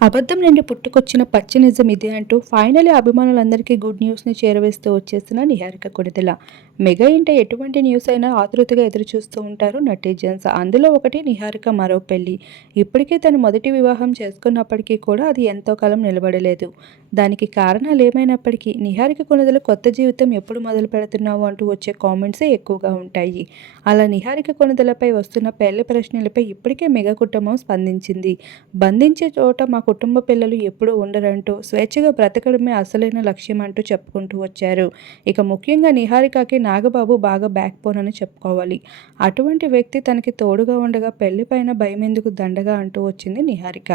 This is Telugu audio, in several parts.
అబద్ధం నుండి పుట్టుకొచ్చిన పచ్చి నిజం ఇదే అంటూ ఫైనలీ అభిమానులందరికీ గుడ్ న్యూస్ని చేరవేస్తూ వచ్చేసిన నిహారిక కొణిదెల. మెగా ఇంట ఎటువంటి న్యూస్ అయినా ఆతృతగా ఎదురుచూస్తూ ఉంటారు నెటిజన్స్. అందులో ఒకటి నిహారిక మరో పెళ్లి. ఇప్పటికే తను మొదటి వివాహం చేసుకున్నప్పటికీ కూడా అది ఎంతో కాలం నిలబడలేదు. దానికి కారణాలు ఏమైనప్పటికీ నిహారిక కొణిదెల కొత్త జీవితం ఎప్పుడు మొదలు పెడుతున్నావు అంటూ వచ్చే కామెంట్సే ఎక్కువగా ఉంటాయి. అలా నిహారిక కొణిదెలపై వస్తున్న పెళ్లి ప్రశ్నలపై ఇప్పటికే మెగా కుటుంబం స్పందించింది. బంధించే చోట మా కుటుంబ పిల్లలు ఎప్పుడూ ఉండరంటూ స్వేచ్ఛగా బ్రతకడమే అసలైన లక్ష్యం అంటూ చెప్పుకుంటూ వచ్చారు. ఇక ముఖ్యంగా నిహారికకి నాగబాబు బాగా బ్యాక్ బోన్ అని చెప్పుకోవాలి. అటువంటి వ్యక్తి తనకి తోడుగా ఉండగా పెళ్లిపైన భయమెందుకు దండగా అంటూ వచ్చింది నిహారిక.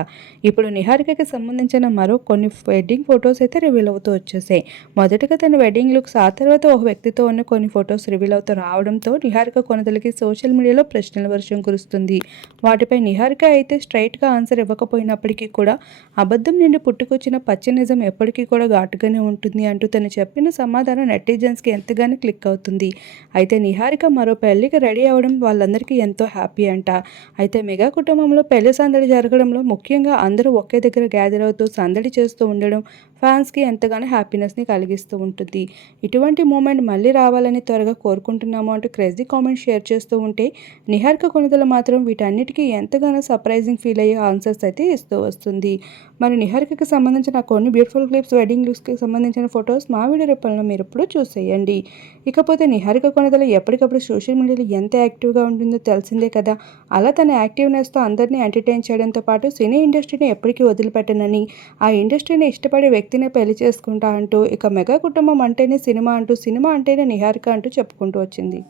ఇప్పుడు నిహారికకి సంబంధించిన మరో కొన్ని వెడ్డింగ్ ఫొటోస్ అయితే రివీల్ అవుతూ వచ్చేసాయి. మొదటగా తన వెడ్డింగ్ లుక్స్, ఆ తర్వాత ఒక వ్యక్తితో ఉన్న కొన్ని ఫొటోస్ రివీల్ అవుతూ రావడంతో నిహారిక కొణిదెలకి సోషల్ మీడియాలో ప్రశ్నల వర్షం కురుస్తుంది. వాటిపై నిహారిక అయితే స్ట్రైట్గా ఆన్సర్ ఇవ్వకపోయినప్పటికీ కూడా అబద్ధం నుండి పుట్టుకొచ్చిన పచ్చి నిజం ఎప్పటికీ కూడా ఘాటుగానే ఉంటుంది అంటూ తను చెప్పిన సమాధానం నెటిజన్స్కి ఎంతగానో క్లిక్ అవుతుంది. అయితే నిహారిక మరో పెళ్లికి రెడీ అవ్వడం వాళ్ళందరికీ ఎంతో హ్యాపీ అంట. అయితే మెగా కుటుంబంలో పెళ్లి సందడి జరగడంలో ముఖ్యంగా అందరూ ఒకే దగ్గర గ్యాదర్ అవుతూ సందడి చేస్తూ ఉండడం ఫ్యాన్స్కి ఎంతగానో హ్యాపీనెస్ని కలిగిస్తూ ఉంటుంది. ఇటువంటి మూమెంట్ మళ్ళీ రావాలని త్వరగా కోరుకుంటున్నాము అంటూ క్రేజీ కామెంట్స్ షేర్ చేస్తూ ఉంటే నిహారిక కొణిదెల మాత్రం వీటన్నిటికీ ఎంతగానో సర్ప్రైజింగ్ ఫీల్ అయ్యే ఆన్సర్స్ అయితే ఇస్తూ వస్తుంది. మరి నిహారికకి సంబంధించిన కొన్ని బ్యూటిఫుల్ క్లిప్స్, వెడ్డింగ్ లుక్స్కి సంబంధించిన ఫొటోస్ మా వీడియో రూపంలో మీరు ఇప్పుడు చూసేయండి. ఇకపోతే నిహారిక కొణిదెల ఎప్పటికప్పుడు సోషల్ మీడియాలో ఎంత యాక్టివ్గా ఉంటుందో తెలిసిందే కదా. అలా తన యాక్టివ్నెస్తో అందరినీ ఎంటర్టైన్ చేయడంతో పాటు సినీ ఇండస్ట్రీని ఎప్పటికీ వదిలిపెట్టనని, ఆ ఇండస్ట్రీని ఇష్టపడే వ్యక్తినే పెళ్లి చేసుకుంటా అంటూ ఇక మెగా కుటుంబం అంటేనే సినిమా అంటూ, సినిమా అంటేనే నిహారిక అంటూ చెప్పుకుంటూ వచ్చింది.